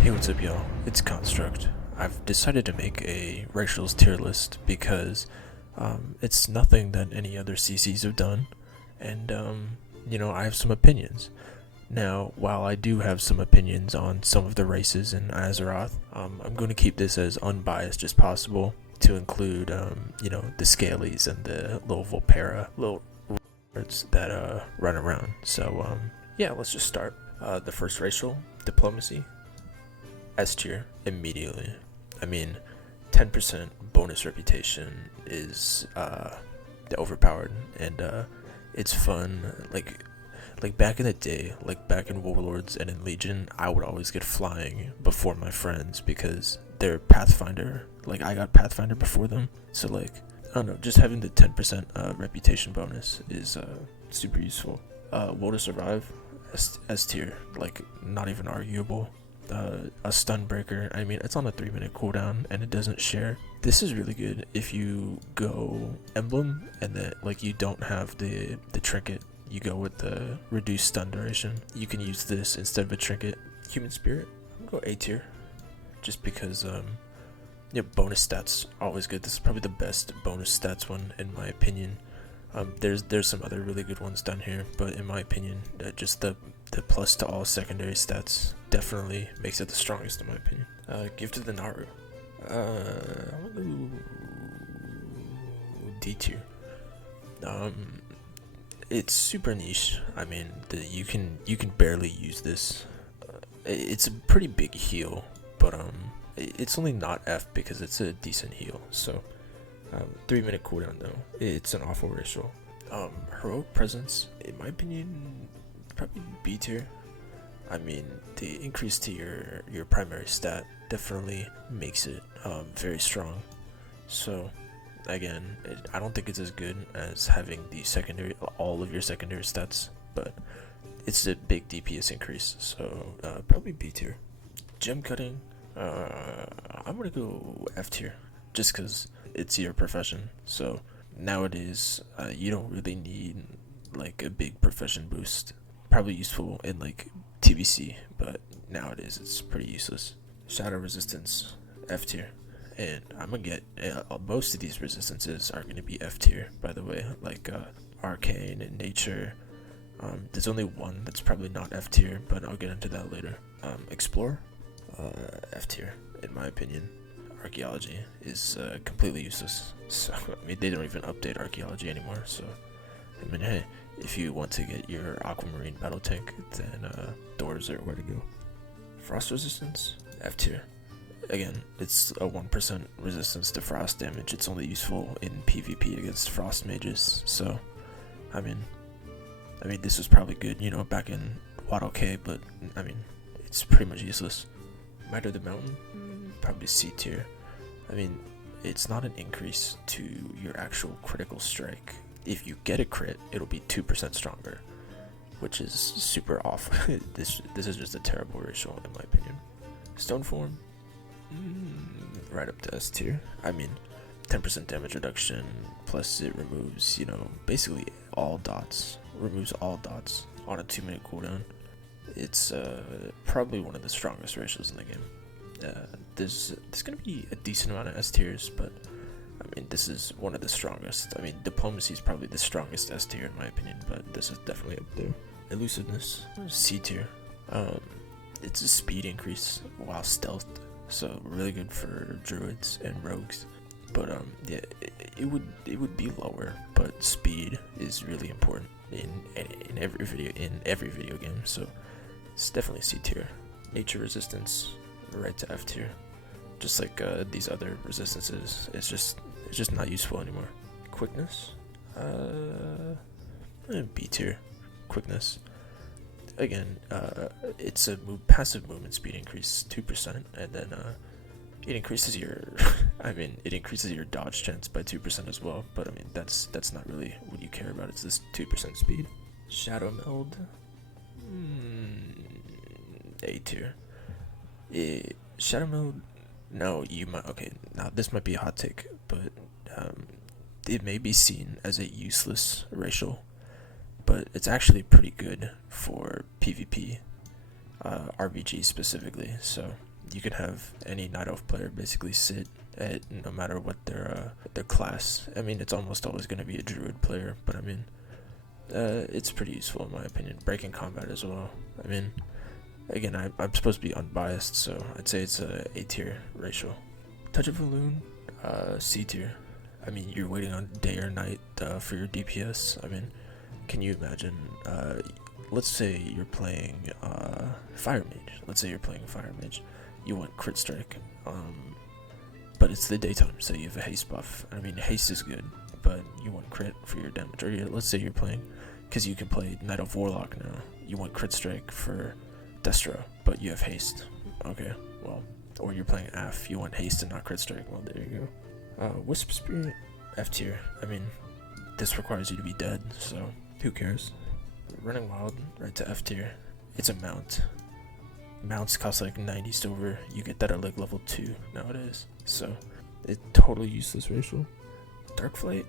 Hey, what's up, y'all? It's Construct. I've decided to make a racials tier list because it's nothing that any other CCs have done, and I have some opinions. Now, while I do have some opinions on some of the races in Azeroth, I'm going to keep this as unbiased as possible to include, the Scalies and the little Volpera, little words that run around. So, yeah, let's just start. The first racial, Diplomacy. S tier immediately. I mean, 10% bonus reputation is overpowered, and it's fun. Like back in the day, like back in Warlords and in Legion, I would always get flying before my friends because they're Pathfinder. Like I got Pathfinder before them, so like I don't know, just having the 10% reputation bonus is super useful. Will to survive, S tier, like not even arguable. A stun breaker. I mean, it's on a 3-minute cooldown and it doesn't share. This is really good if you go emblem and then like you don't have the trinket. You go with the reduced stun duration. You can use this instead of a trinket. Human spirit. I'm gonna go A tier, just because bonus stats always good. This is probably the best bonus stats one in my opinion. There's some other really good ones done here, but in my opinion, just the plus to all secondary stats definitely makes it the strongest in my opinion. Gift of the Naru. I'm gonna go D tier. It's super niche. I mean, you can barely use this. It's a pretty big heal, but it's only not F because it's a decent heal. So 3-minute cooldown though. It's an awful racial. Heroic presence, in my opinion, probably B tier. I mean, the increase to your primary stat definitely makes it very strong. So again, I don't think it's as good as having the all of your secondary stats, but it's a big DPS increase. So probably B tier. Gem cutting, I'm gonna go F tier, just because it's your profession. So nowadays, you don't really need like a big profession boost. Probably useful in like TBC, but nowadays it's pretty useless. Shadow resistance, F tier, and I'm gonna get most of these resistances are gonna be F tier. By the way, like arcane and nature. There's only one that's probably not F tier, but I'll get into that later. Explore, F tier in my opinion. Archaeology is completely useless. So I mean, they don't even update archaeology anymore. So I mean, hey, if you want to get your aquamarine battle tank, then doors are where to go. Frost resistance, F tier. Again, it's a 1% resistance to frost damage. It's only useful in PvP against frost mages. So I mean, this was probably good, back in WoD K, but I mean, it's pretty much useless. Might of the Mountain, probably C tier. I mean, it's not an increase to your actual critical strike. If you get a crit, it'll be 2% stronger, which is super off. This is just a terrible racial in my opinion. Stoneform, right up to S tier. I mean, 10% damage reduction, plus it removes, basically all dots. Removes all dots on a 2-minute cooldown. It's probably one of the strongest racials in the game. There's gonna be a decent amount of S tiers, but I mean, this is one of the strongest. I mean, Diplomacy is probably the strongest S tier in my opinion, but this is definitely up there. Elusiveness, C tier. It's a speed increase while stealth, so really good for druids and rogues. But yeah, it would be lower, but speed is really important in every video game. So it's definitely C tier. Nature resistance, right to F tier. Just like these other resistances, it's just not useful anymore. Quickness, B tier. Quickness, again, it's a passive movement speed increase 2%, and then it increases your it increases your dodge chance by 2% as well. But I mean, that's not really what you care about. It's this 2% speed. Shadow meld, A tier. Shadow meld. No, you might. Okay, now this might be a hot take, but it may be seen as a useless racial, but it's actually pretty good for PvP, RBG specifically. So you can have any Night Elf player basically sit at no matter what their class. I mean, it's almost always going to be a Druid player, but I mean, it's pretty useful in my opinion. Breaking combat as well. I mean, again, I'm supposed to be unbiased, so I'd say it's a A tier racial. Touch of Balloon, C tier. I mean, you're waiting on day or night for your DPS. I mean, can you imagine? Let's say you're playing Fire Mage. Let's say you're playing Fire Mage. You want crit strike, but it's the daytime, so you have a haste buff. I mean, haste is good, but you want crit for your damage. Or let's say you're playing, because you can play Night Elf Warlock now. You want crit strike for Destro, but you have haste. Okay, well, or you're playing AF. You want haste and not crit strike. Well, there you go. Wisp Spirit, F tier. I mean, this requires you to be dead, so who cares? Running Wild, right to F tier. It's a mount. Mounts cost like 90 silver. You get that at like level 2 nowadays. So, it's totally useless racial. Darkflight,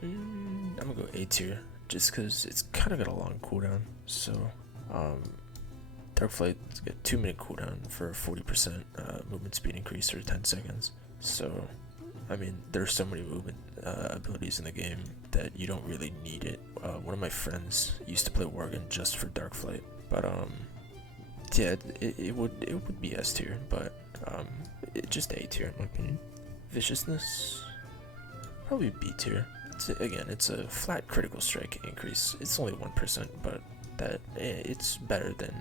I'm gonna go A tier, just because it's kind of got a long cooldown. So, Darkflight's got 2-minute cooldown for 40% movement speed increase for 10 seconds. So, I mean, there's so many movement abilities in the game that you don't really need it. One of my friends used to play Worgen just for Darkflight, but yeah, it would be S tier, but just A tier in my opinion. Viciousness, probably B tier. It's a flat critical strike increase. It's only 1%, but it's better than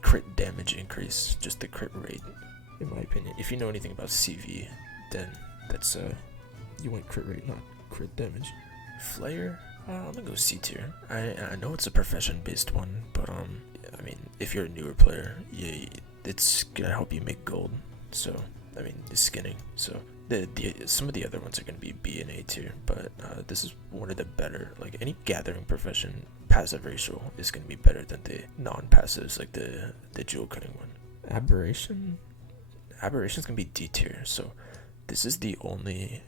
crit damage increase. Just the crit rate, in my opinion. If you know anything about CV, then that's you want crit rate, not crit damage. Flare, I'm gonna go C tier. I know it's a profession based one, but I mean, if you're a newer player, yeah, it's gonna help you make gold. So I mean, the skinning. So some of the other ones are gonna be B and A tier, but this is one of the better. Like any gathering profession, passive racial is gonna be better than the non-passives, like the jewel cutting one. Aberration's gonna be D tier. So this is the only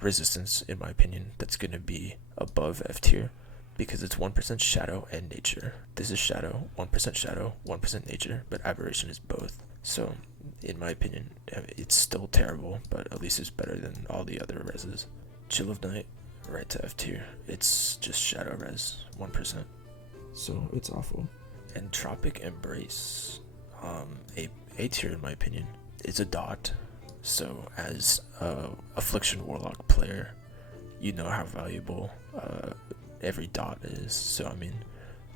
resistance, in my opinion, that's gonna be above F tier, because it's 1% shadow and nature. This is shadow, 1% nature, but aberration is both. So, in my opinion, it's still terrible, but at least it's better than all the other reses. Chill of Night, right to F tier. It's just shadow res, 1%. So, it's awful. Entropic Embrace, A tier in my opinion. It's a dot. So, as a Affliction Warlock player, you know how valuable every dot is. So, I mean,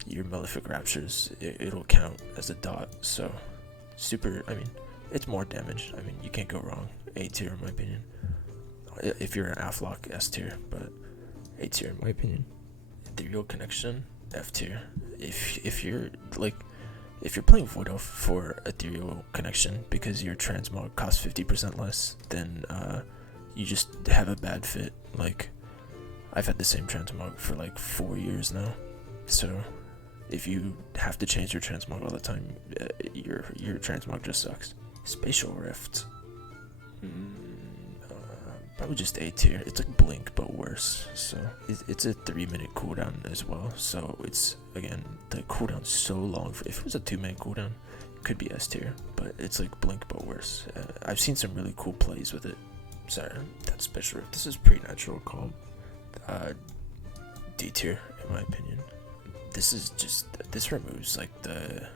your Malefic Raptures, it'll count as a dot. So, I mean, it's more damage. I mean, you can't go wrong. A tier, in my opinion. If you're an Aflock, S tier, but A tier, in my opinion. Ethereal Connection, F tier. If you're playing Void Elf for Ethereal Connection because your transmog costs 50% less, then you just have a bad fit. Like, I've had the same transmog for like 4 years now, so if you have to change your transmog all the time, your transmog just sucks. Spatial Rift, probably just A tier. It's like Blink but worse. So it's a 3-minute cooldown as well. So it's, again, the cooldown's so long. If it was a 2-minute cooldown, it could be S tier, but it's like Blink but worse. I've seen some really cool plays with it. Sorry, that's Spatial Rift. This is Preternatural Calm. D tier, in my opinion. This removes like the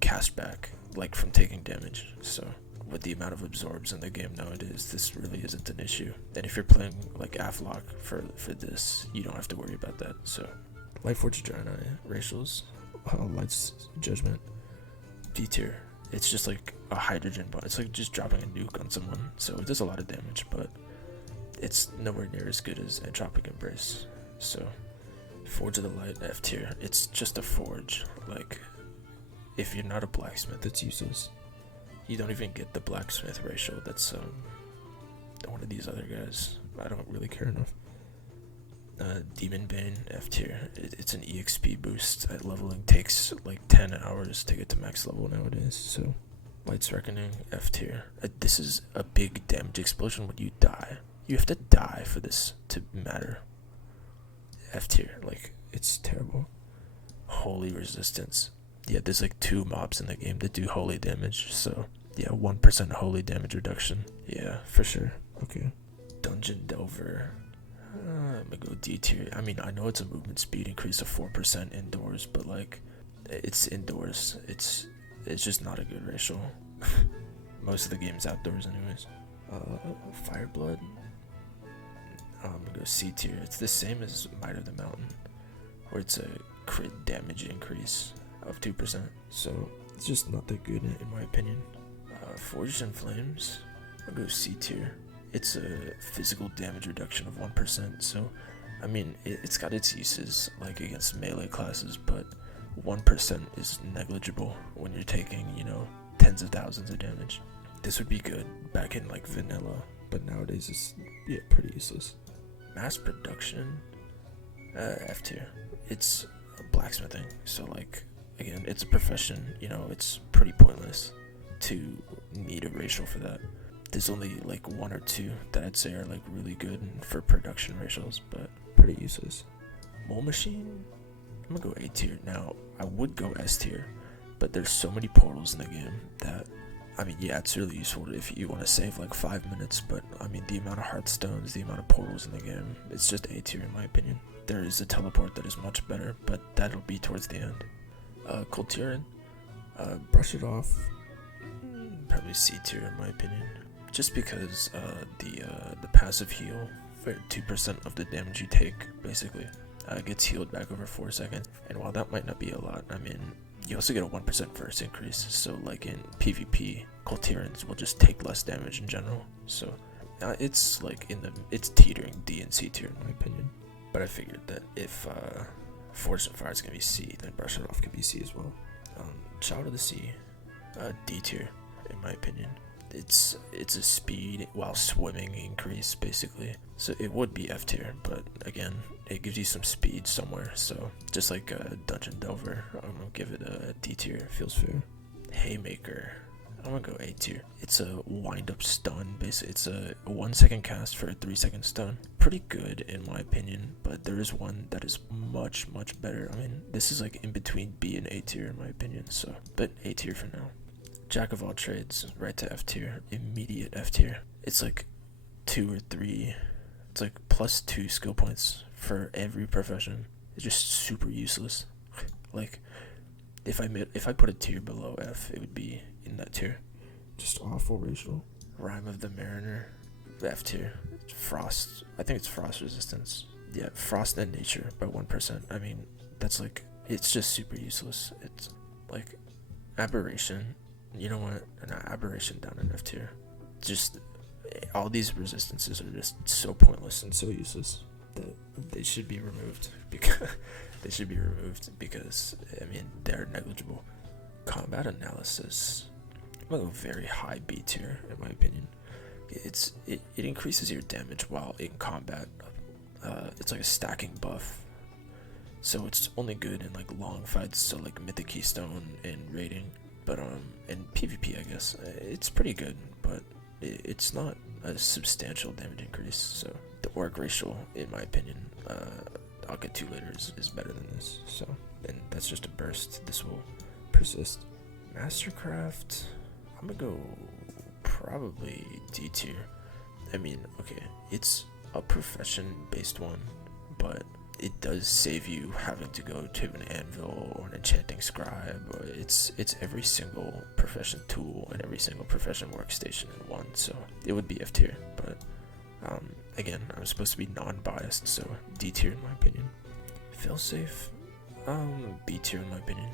castback, like from taking damage. So with the amount of absorbs in the game nowadays, this really isn't an issue. And if you're playing like Aflock for this, you don't have to worry about that. So Lightforged Giant racials, Light's Judgment, D tier. It's just like a hydrogen bomb. It's like just dropping a nuke on someone. So it does a lot of damage, but it's nowhere near as good as Entropic Embrace. So Forge of the Light, F tier. It's just a forge. Like, if you're not a blacksmith, it's useless. You don't even get the blacksmith ratio. That's one of these other guys. I don't really care enough. Demon Bane, F tier. It's an EXP boost. Leveling takes like 10 hours to get to max level nowadays. So Light's Reckoning, F tier. This is a big damage explosion when you die. You have to die for this to matter. F tier, like, it's terrible. Holy Resistance. Yeah, there's like 2 mobs in the game that do holy damage, so yeah, 1% holy damage reduction. Yeah, for sure. Okay. Dungeon Delver. I'm gonna go D tier. I mean, I know it's a movement speed increase of 4% indoors, but like, it's indoors. It's just not a good ratio. Most of the game's outdoors, anyways. Fireblood. I'm gonna go C tier. It's the same as Might of the Mountain, where it's a crit damage increase of 2%. So it's just not that good in my opinion. Forged in Flames. I'll go C tier. It's a physical damage reduction of 1%, so I mean it's got its uses like against melee classes, but 1% is negligible when you're taking, you know, tens of thousands of damage. This would be good back in like vanilla, but nowadays it's pretty useless. Mass production, F tier. It's blacksmithing, so like again, it's a profession, you know, it's pretty pointless to need a racial for that. There's only like 1 or 2 that I'd say are like really good for production racials, but pretty useless. Mole Machine, I'm gonna go A tier. Now I would go S tier, but there's so many portals in the game that, I mean, yeah, it's really useful if you want to save like 5 minutes, but I mean the amount of heartstones, the amount of portals in the game, it's just A tier in my opinion. There is a teleport that is much better, but that'll be towards the end. Tauren, brush it off, probably C tier in my opinion, just because the passive heal for 2% of the damage you take basically gets healed back over 4 seconds, and while that might not be a lot, I mean you also get a 1% first increase, so like in PvP, Tauren's will just take less damage in general, so it's like it's teetering D and C tier in my opinion. But I figured that if Forged in Fire is gonna be C, then Brush It Off could be C as well. Child of the Sea, D tier in my opinion. It's a speed while swimming increase basically, so it would be F tier, but again it gives you some speed somewhere, so just like Dungeon Delver, I'm gonna give it a D tier. Feels fair. Haymaker, I'm gonna go A tier. It's a wind up stun, basically it's a 1 second cast for a 3 second stun. Pretty good in my opinion, but there is one that is much better. I mean this is like in between B and A tier in my opinion, so but A tier for now. Jack of all trades, right to F tier, immediate F tier. It's like 2 or 3, it's like +2 skill points for every profession. It's just super useless. Like if I put a tier below F, it would be in that tier. Just awful racial. Rime of the Mariner, F tier. Frost, I think it's frost resistance. Yeah, frost and nature by 1%. I mean that's like, it's just super useless. It's like aberration. You know what? An aberration down in F tier. Just all these resistances are just so pointless and so useless that they should be removed because I mean they're negligible. Combat analysis, I'm gonna go very high B tier in my opinion. It increases your damage while in combat. It's like a stacking buff, so it's only good in like long fights, so like Mythic Keystone and raiding. But in PvP, I guess it's pretty good, but it's not a substantial damage increase. So the orc racial, in my opinion, I'll get to later, is better than this. So, and that's just a burst. This will persist. Mastercraft, I'm gonna go probably D tier. I mean, okay, it's a profession-based one, but it does save you having to go to an anvil or an enchanting scribe. Or it's every single profession tool and every single profession workstation in one, so it would be F tier. But again, I'm supposed to be non-biased, so D tier in my opinion. Failsafe, B tier in my opinion.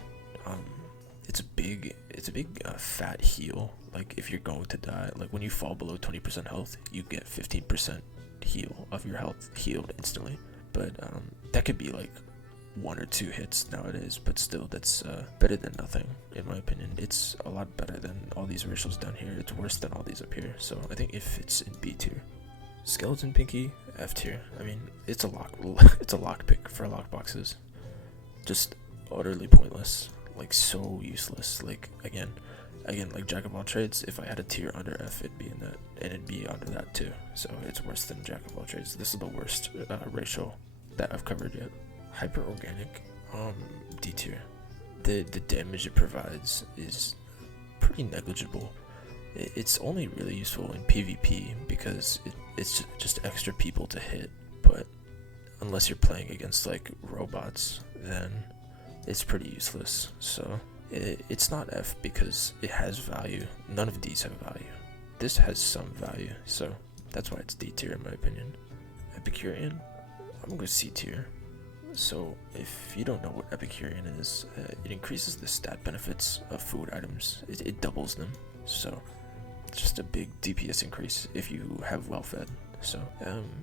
It's a big fat heal. Like if you're going to die, like when you fall below 20% health, you get 15% heal of your health healed instantly. But that could be like 1 or 2 hits nowadays, but still that's better than nothing in my opinion. It's a lot better than all these racials down here. It's worse than all these up here, so I think it fits in B tier. Skeleton Pinky, F tier. I mean it's a lock pick for lock boxes. Just utterly pointless, like so useless. Like again like Jack of all trades, if I had a tier under F, it'd be in that, and it'd be under that too, so it's worse than Jack of all trades. This is the worst racial that I've covered yet. Hyper organic, D tier. the damage it provides is pretty negligible. It's only really useful in PvP because it's just extra people to hit, but unless you're playing against like robots, then it's pretty useless. So it's not F because it has value. None of these have value. This has some value, so that's why it's D tier in my opinion. Epicurean, I'm gonna go C tier. So if you don't know what Epicurean is, it increases the stat benefits of food items. It doubles them, so it's just a big DPS increase if you have well fed. So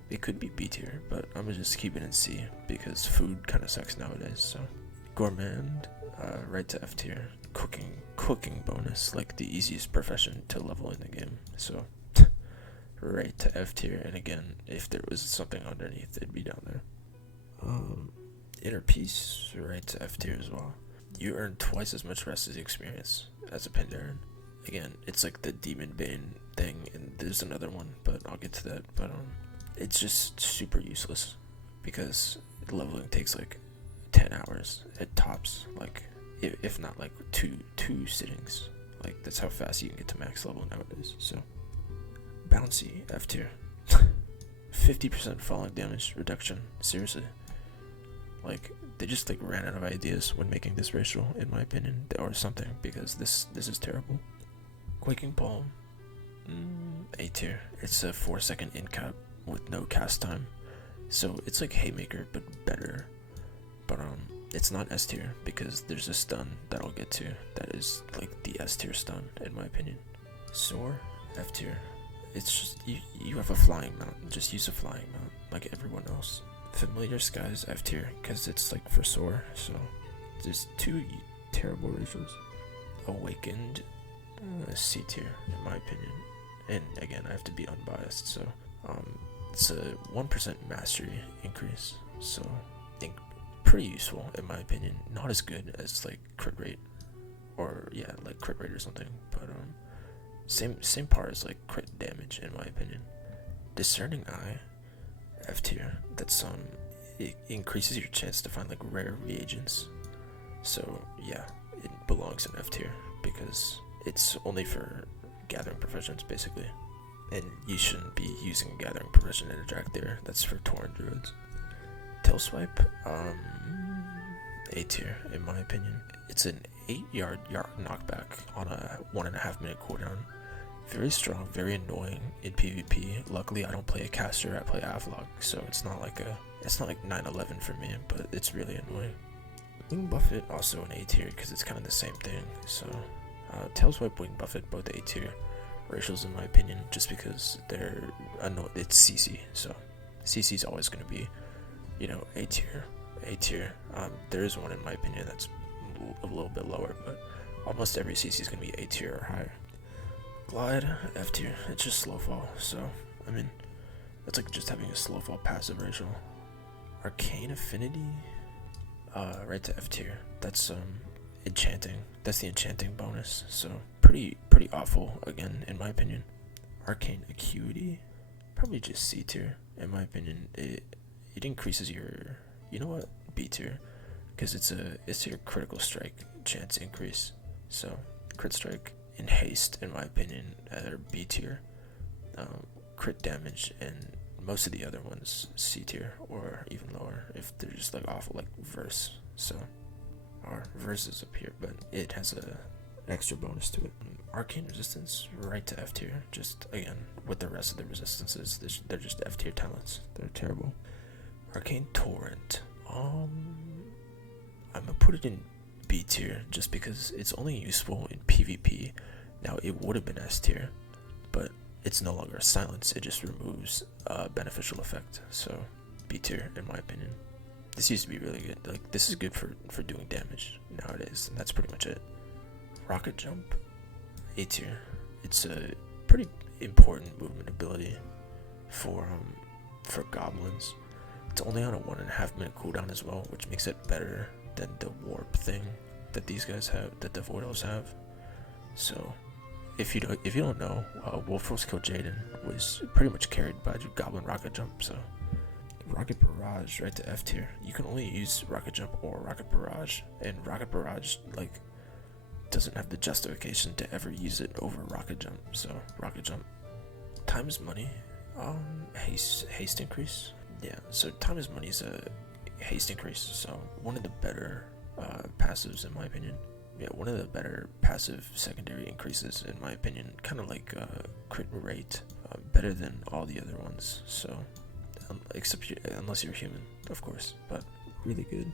it could be B tier, but I'm gonna just keep it in C because food kind of sucks nowadays. So gourmand, right to F tier. Cooking bonus, like the easiest profession to level in the game. So right to F tier, and again, if there was something underneath, it'd be down there. Inner peace, right to F tier as well. You earn twice as much rest as experience as a Pandaren. Again, it's like the Demon Bane thing, and there's another one, but I'll get to that. But it's just super useless because leveling takes like 10 hours at tops, like if not like two sittings. Like that's how fast you can get to max level nowadays. So bouncy F tier. 50% falling damage reduction. Seriously, like they just like ran out of ideas when making this racial, in my opinion, or something, because this is terrible. Quaking Palm, A tier. It's a 4-second in cap with no cast time, so it's like Haymaker but better. But it's not S tier because there's a stun that I'll get to that is like the S tier stun, in my opinion. Soar, F tier. It's just you have a flying mount, just use a flying mount like everyone else. Familiar Skies, F tier, because it's like for Soar, so there's two terrible racials. Awakened, C tier in my opinion, and again I have to be unbiased, so it's a 1% mastery increase, so I think pretty useful in my opinion. Not as good as like crit rate, or yeah, like crit rate or something, but same part as like crit damage in my opinion. Discerning Eye, F tier. That's it increases your chance to find like rare reagents, so yeah, it belongs in F tier because it's only for gathering professions basically, and you shouldn't be using gathering profession in a drac there. That's for Tauren druids. Tail Swipe, A tier in my opinion. It's an 8-yard knockback on a 1.5 minute cooldown. Very strong, very annoying in PvP. Luckily I don't play a caster, I play Avlog, so it's not like 9/11 for me, but it's really annoying. Wing Buffet, also an A tier because it's kind of the same thing. So Tail Swipe, Wing Buffet, both A tier racials in my opinion, just because they're it's CC, so CC is always going to be, you know, A tier. There is one in my opinion that's a little bit lower, but almost every CC is going to be A tier or higher. Glide, F tier. It's just slow fall, so I mean that's like just having a slow fall passive racial. Arcane Affinity, right to F tier. That's enchanting. That's the enchanting bonus, so pretty awful again in my opinion. Arcane Acuity, probably just C tier in my opinion. It increases your, you know what, B tier, because it's your critical strike chance increase. So crit strike and haste in my opinion are B tier. Crit damage and most of the other ones C tier or even lower if they're just like awful, like Verse. So our Verse is up here, but it has an extra bonus to it. Arcane Resistance, right to F tier. Just again with the rest of the resistances, they're just F tier talents. They're terrible. Arcane Torrent. I'm gonna put it in B tier just because it's only useful in PvP. Now it would have been S tier, but it's no longer a silence. It just removes a beneficial effect. So B tier in my opinion. This used to be really good. Like this is good for doing damage nowadays, and that's pretty much it. Rocket Jump, A tier. It's a pretty important movement ability for goblins. It's only on a 1.5 minute cooldown as well, which makes it better than the warp thing that these guys have, that the Void Elves have. So if you don't know, Wolfrol's Kill Jaden was pretty much carried by Goblin Rocket Jump. So Rocket Barrage right to F tier. You can only use Rocket Jump or Rocket Barrage, and Rocket Barrage like doesn't have the justification to ever use it over Rocket Jump. So Rocket Jump. Time is money. Haste increase. Yeah, so time is money is a haste increase. So one of the better passives in my opinion. Yeah, one of the better passive secondary increases in my opinion. Kind of like crit rate, better than all the other ones. So except unless you're human, of course, but really good.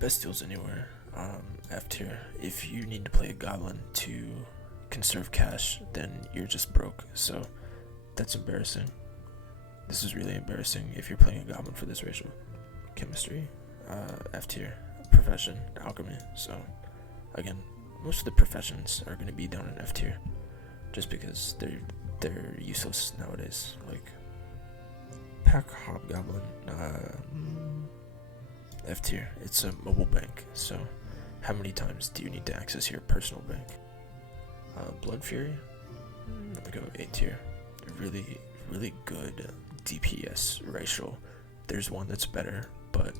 Best deals anywhere. F tier. If you need to play a goblin to conserve cash, then you're just broke. So that's embarrassing. This is really embarrassing if you're playing a goblin for this racial. Chemistry, F tier. Profession, alchemy. So again, most of the professions are going to be down in F tier, just because they're useless nowadays. Like Pack Hobgoblin, F tier. It's a mobile bank. So how many times do you need to access your personal bank? Blood Fury. Let me go A tier. Really good DPS racial. There's one that's better, but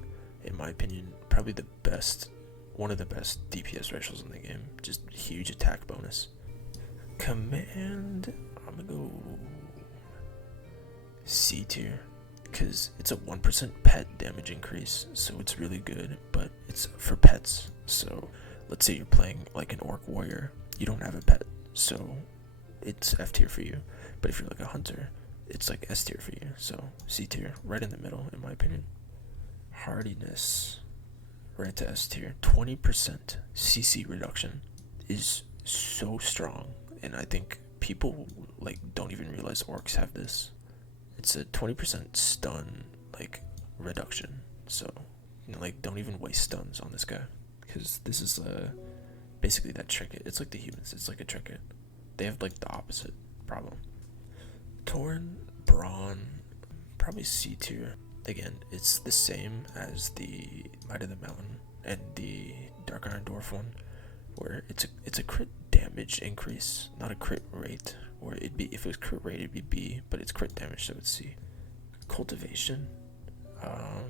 in my opinion, probably the best, one of the best DPS racials in the game. Just huge attack bonus. Command, I'm gonna go C tier, because it's a 1% pet damage increase, so it's really good, but it's for pets. So let's say you're playing like an orc warrior, you don't have a pet, so it's F tier for you. But if you're like a hunter, it's like S tier for you. So C tier, right in the middle in my opinion. Hardiness, right to S tier. 20% CC reduction is so strong, and I think people like don't even realize orcs have this. It's a 20% stun like reduction. So like don't even waste stuns on this guy, because this is basically that trinket. It's like the humans. It's like a trinket. They have like the opposite problem. Tauren, Brawn, probably C tier. Again, it's the same as the Might of the Mountain and the Dark Iron Dwarf one, where it's a crit damage increase, not a crit rate. Or it'd be, if it was crit rate, it'd be B, but it's crit damage, so it's C. Cultivation, I'm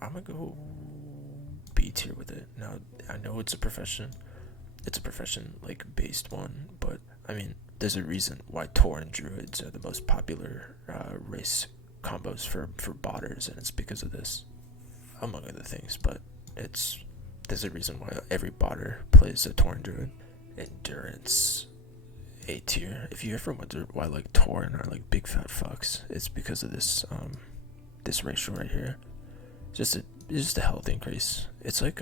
gonna go B tier with it. Now I know it's a profession like based one, but I mean there's a reason why Tauren druids are the most popular race combos for botters, and it's because of this, among other things. But there's a reason why every botter plays a Tauren druid. Endurance, A tier. If you ever wonder why like Tauren are like big fat fucks, it's because of this this ratio right here. It's just a health increase. It's like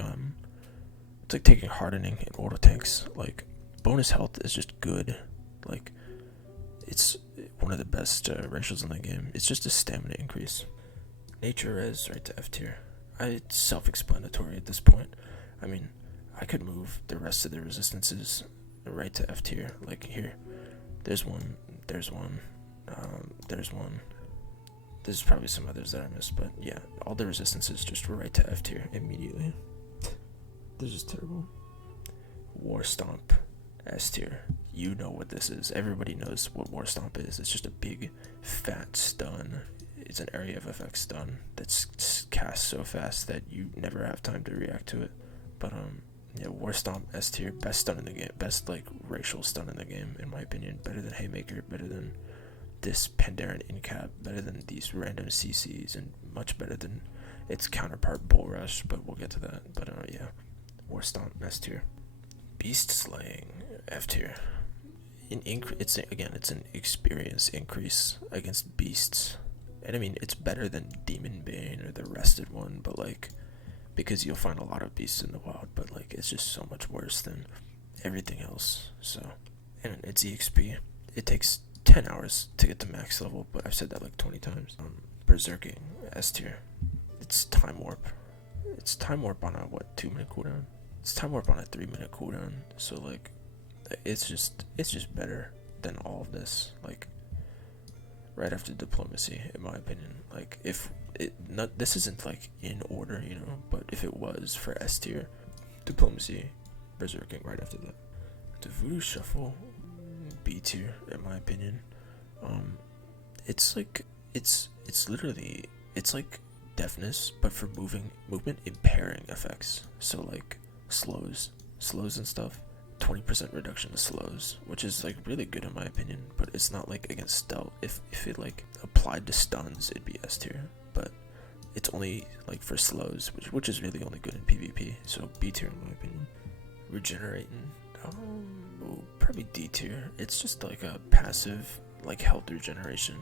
taking hardening in auto tanks. Like bonus health is just good. Like it's one of the best ratios in the game. It's just a stamina increase. Nature res right to F tier. It's self-explanatory at this point. I mean, I could move the rest of the resistances right to F tier. Like here, there's one, there's one. There's probably some others that I missed, but yeah, all the resistances just were right to F tier immediately. They're just terrible. War Stomp, S tier. You know what this is. Everybody knows what War Stomp is. It's just a big fat stun. It's an area of effect stun that's cast so fast that you never have time to react to it. But yeah, War Stomp, S tier, best stun in the game, best like racial stun in the game in my opinion. Better than Haymaker, better than this Pandaren Incap, better than these random CCs, and much better than its counterpart Bull Rush. But we'll get to that. But yeah, War Stomp, S tier. Beast Slaying, F tier. It's an experience increase against beasts, and I mean it's better than Demon Bane or the Rested one, but like because you'll find a lot of beasts in the wild, but like it's just so much worse than everything else. So, and it's EXP. It takes 10 hours to get to max level, but I've said that like 20 times. Berserking, S tier. It's Time Warp. It's Time Warp on a 2-minute cooldown. It's Time Warp on a 3-minute cooldown. So like it's just better than all of this. Like right after Diplomacy, in my opinion. Like if it not, this isn't like in order, you know, but if it was for S tier, Diplomacy, Berserking right after that. The Voodoo Shuffle, B tier in my opinion. It's like it's literally, it's like deafness, but for movement impairing effects. So like slows and stuff. 20% reduction to slows, which is like really good in my opinion, but it's not like against stealth. If it like applied to stuns, it'd be S tier, but it's only like for slows, which is really only good in PvP. So B tier in my opinion. Regenerating, probably D tier. It's just like a passive like health regeneration.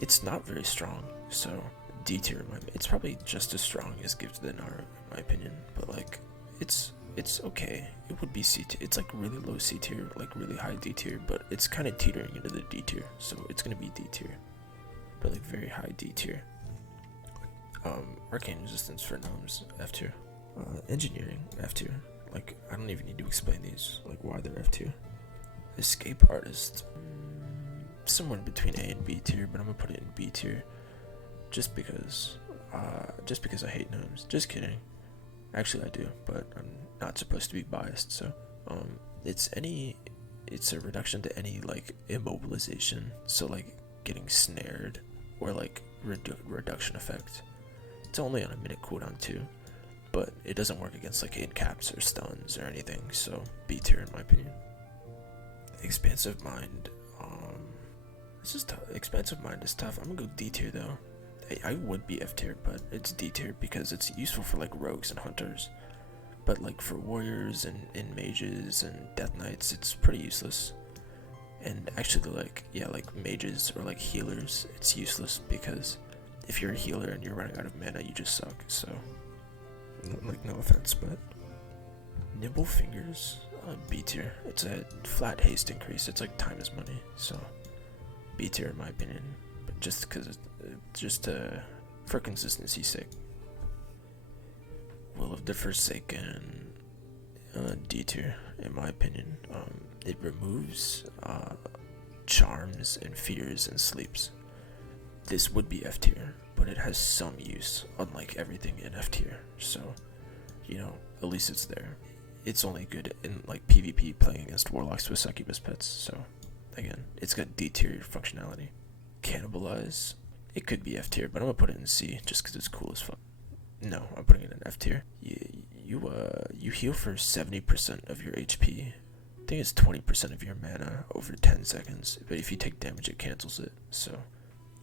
It's not very strong, so D tier. It's probably just as strong as Gift the Nar in my opinion, but like it's okay. It would be C tier. It's like really low C tier, like really high D tier, but it's kind of teetering into the D tier, so it's gonna be D tier, but like very high D tier. Arcane resistance for gnomes, F tier. Engineering, F tier. Like I don't even need to explain these, like why they're F tier. Escape artist, somewhere between A and B tier, but I'm gonna put it in B tier, just because I hate gnomes. Just kidding. Actually, I do, but I'm not supposed to be biased. So, it's a reduction to any like immobilization. So like getting snared or like reduction effect. It's only on a minute cooldown too, but it doesn't work against like incaps or stuns or anything. So B tier in my opinion. Expansive mind. This is tough. Expansive mind is tough. I'm gonna go D tier though. I would be F tier, but it's D tier because it's useful for like rogues and hunters. But like for warriors and mages and death knights, it's pretty useless. And actually like mages or like healers, it's useless because if you're a healer and you're running out of mana, you just suck. So like no offense, but nimble fingers, B tier. It's a flat haste increase. It's like time is money. So B tier in my opinion, but just because for consistency's sake. Will of the Forsaken, D tier in my opinion. It removes charms and fears and sleeps. This would be F tier, but it has some use, unlike everything in F tier. So, at least it's there. It's only good in like PvP playing against warlocks with succubus pets. So, again, it's got D tier functionality. Cannibalize. It could be F tier, but I'm gonna put it in C just because it's cool as fuck. No, I'm putting it in F tier. You heal for 70% of your HP. I think it's 20% of your mana over 10 seconds. But if you take damage, it cancels it. So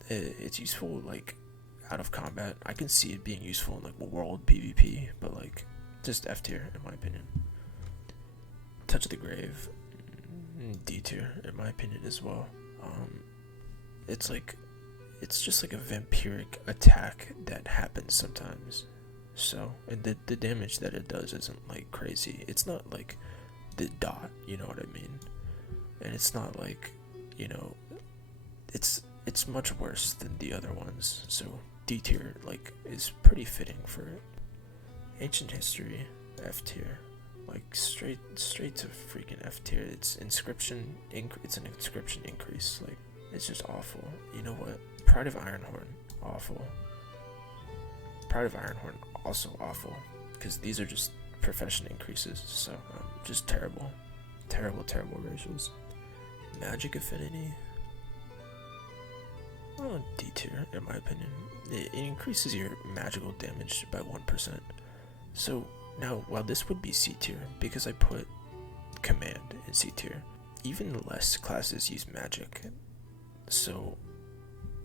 it's useful like out of combat. I can see it being useful in like world PvP, but like just F tier in my opinion. Touch of the Grave, D tier in my opinion as well. It's just like a vampiric attack that happens sometimes. So, and the damage that it does isn't like crazy. It's not like the dot, you know what I mean? And it's not like, it's much worse than the other ones. So D tier like is pretty fitting for it. Ancient history, F tier. Like straight to freaking F tier. It's an inscription increase. Like it's just awful. You know what? Pride of Ironhorn, awful. Pride of Ironhorn, also awful. Because these are just profession increases, so just terrible. Terrible ratios. Magic affinity. Oh, D tier, in my opinion. It increases your magical damage by 1%. So, now, while this would be C tier, because I put command in C tier, even less classes use magic. So,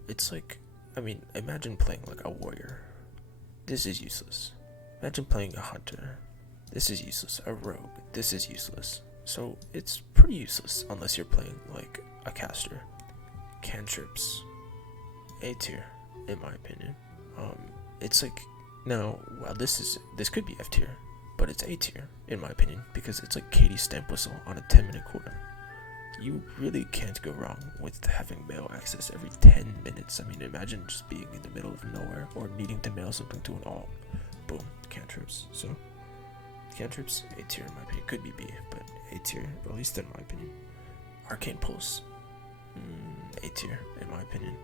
it's like, imagine playing like a warrior. This is useless. Imagine playing a hunter. This is useless. A rogue. This is useless. So it's pretty useless unless you're playing like a caster. Cantrips, A tier, in my opinion. It's like, now, well, this could be F tier, but it's A tier, in my opinion, because it's like Katie's stamp whistle on a 10-minute cooldown. You really can't go wrong with having mail access every 10 minutes. Imagine just being in the middle of nowhere or needing to mail something to an alt. Boom, cantrips. So, cantrips, A tier in my opinion. Could be B, but A tier, at least in my opinion. Arcane Pulse, A tier in my opinion.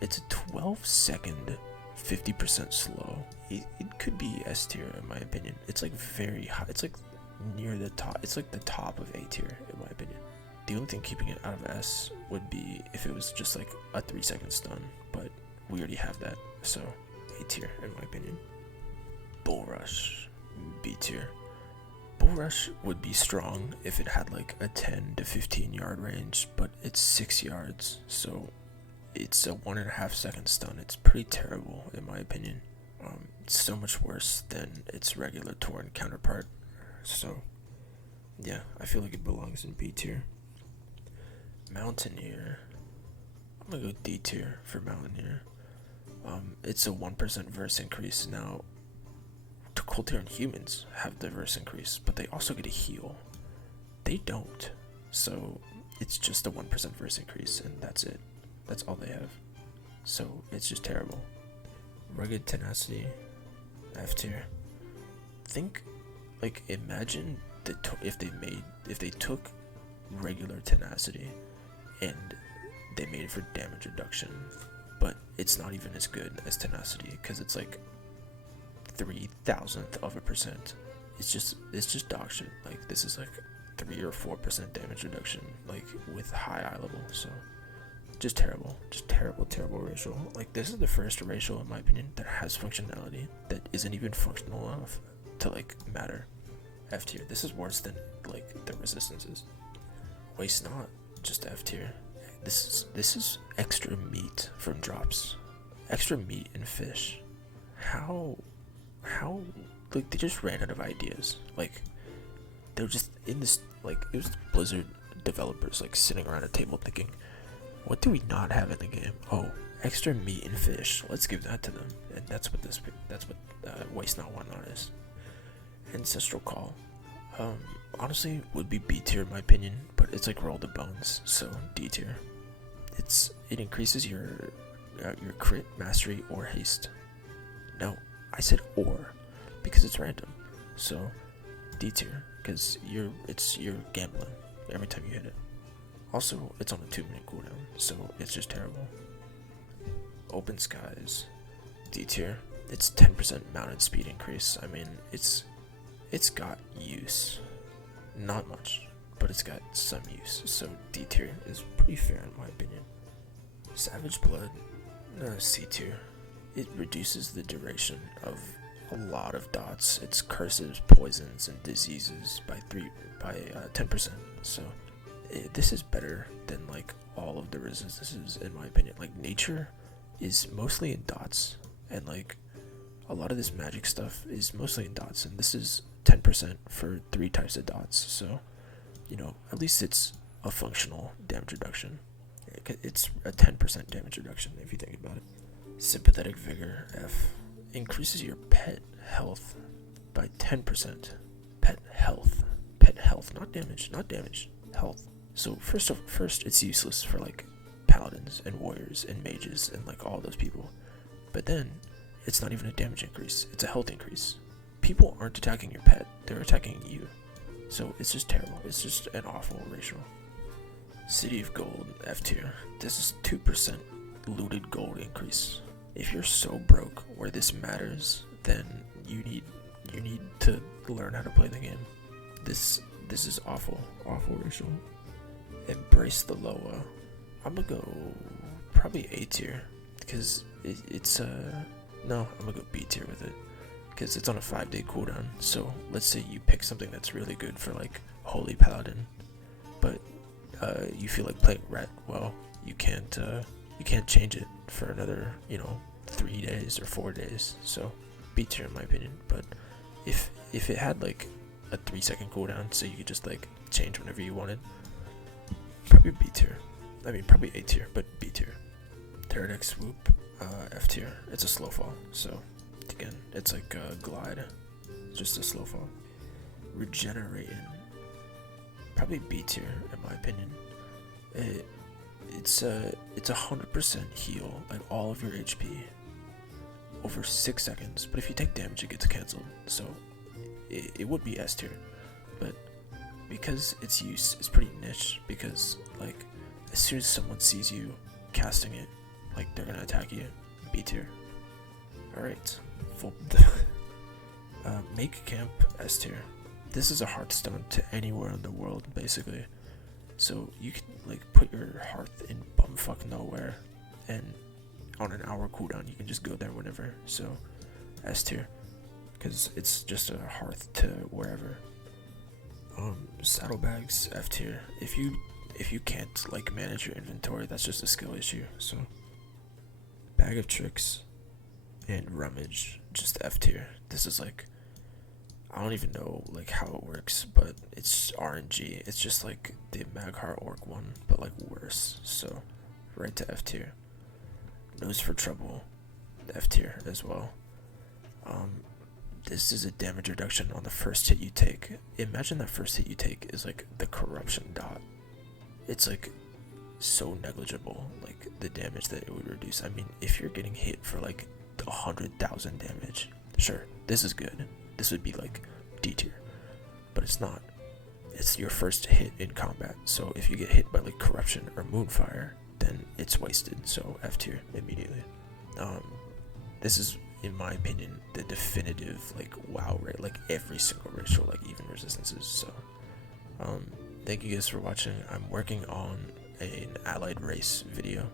It's a 12-second, 50% slow. It could be S tier in my opinion. It's like very high. It's like near the top. It's like the top of A tier in my opinion. The only thing keeping it out of S would be if it was just like a 3-second stun, but we already have that, so A tier in my opinion. Bull Rush, B tier. Bull Rush would be strong if it had like a 10 to 15 yard range, but it's 6 yards, so it's a 1.5 second stun. It's pretty terrible in my opinion. It's so much worse than its regular Tauren counterpart, so yeah, I feel like it belongs in B tier. Mountaineer, I'm gonna go D tier for Mountaineer. It's a 1% verse increase. Now, Cold Tauren humans have the verse increase, but they also get a heal. They don't, so it's just a 1% verse increase, and that's it. That's all they have. So it's just terrible. Rugged Tenacity, F tier. Think, like, imagine if they took regular Tenacity and they made it for damage reduction, but it's not even as good as Tenacity because it's like 3,000th of a percent. It's just dog shit. Like, this is like 3 or 4% damage reduction, like with high eye level. So just terrible racial. Like, this is the first racial in my opinion that has functionality that isn't even functional enough to like matter. F tier. This is worse than like the resistances. Waste Not, just F tier. This is extra meat from drops. Extra meat and fish. How like, they just ran out of ideas. Like, they were just in this, like, it was Blizzard developers like sitting around a table thinking, what do we not have in the game? Oh, extra meat and fish. Let's give that to them. And that's what Waste Not One Not is. Ancestral Call. Honestly, would be B tier in my opinion, but it's like Roll the Bones, so D tier. It increases your crit, mastery, or haste. No, I said or, because it's random. So D tier, because you're gambling every time you hit it. Also, it's on a 2-minute cooldown, so it's just terrible. Open Skies, D tier. It's 10% mounted speed increase. I mean, it's got use. Not much, but it's got some use. So D tier is pretty fair in my opinion. Savage Blood, C tier. It reduces the duration of a lot of dots. It's curses, poisons, and diseases by 10%. So this is better than like all of the resistances in my opinion. Like, nature is mostly in dots, and like a lot of this magic stuff is mostly in dots, and this is 10% for 3 types of dots. So, you know, at least it's a functional damage reduction. It's a 10% damage reduction if you think about it. Sympathetic Vigor, F, increases your pet health by 10%. Pet health, not damage, health. So first it's useless for like paladins and warriors and mages and like all those people, but then it's not even a damage increase, it's a health increase. People aren't attacking your pet, they're attacking you. So it's just terrible. It's just an awful racial. City of Gold, F tier. This is 2% looted gold increase. If you're so broke where this matters, then you need to learn how to play the game. This is awful racial. Embrace the Loa. I'm gonna go probably A tier because I'm gonna go B tier with it because it's on a 5-day cooldown. So let's say you pick something that's really good for like Holy Paladin, but you feel like playing Ret. Well, you can't change it for another 3 days or 4 days. So B tier in my opinion. But if it had like a 3-second cooldown, so you could just like change whenever you wanted, probably B tier. I mean, probably A tier, but B tier. Teradek Swoop, F tier. It's a slow fall, so again, it's like a glide, just a slow fall. Regenerating, probably B tier in my opinion. It's 100% heal, like all of your HP, over 6 seconds. But if you take damage, it gets cancelled. So it would be S tier, but because its use is pretty niche, because like as soon as someone sees you casting it, like they're gonna attack you. B tier. All right, make camp S tier. This is a hearthstone to anywhere in the world basically. So you can like put your hearth in bumfuck nowhere, and on an hour cooldown, you can just go there whenever. So S tier, because it's just a hearth to wherever. Saddlebags F tier. If you can't like manage your inventory, that's just a skill issue. So bag of tricks and rummage, just F tier. This is like, I don't even know like how it works, but it's RNG. It's just like the Magheart Orc one, but like worse. So right to F tier. Nose for Trouble, F tier as well. This is a damage reduction on the first hit you take. Imagine that first hit you take is like the corruption dot. It's like so negligible, like the damage that it would reduce. I mean, if you're getting hit for like 100,000 damage, sure, this is good. This would be like D tier, but it's not. It's your first hit in combat, so if you get hit by like corruption or moonfire, then it's wasted. So F tier immediately. This is, in my opinion, the definitive like WoW rate, like every single ritual, like even resistances. So thank you guys for watching. I'm working on an allied race video,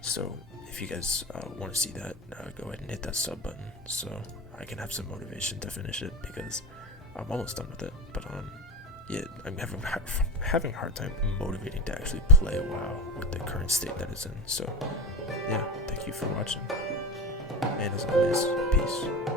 so if you guys want to see that, go ahead and hit that sub button so I can have some motivation to finish it, because I'm almost done with it. But yeah, I'm having a hard time motivating to actually play WoW with the current state that it's in. So yeah, thank you for watching, and as always, peace.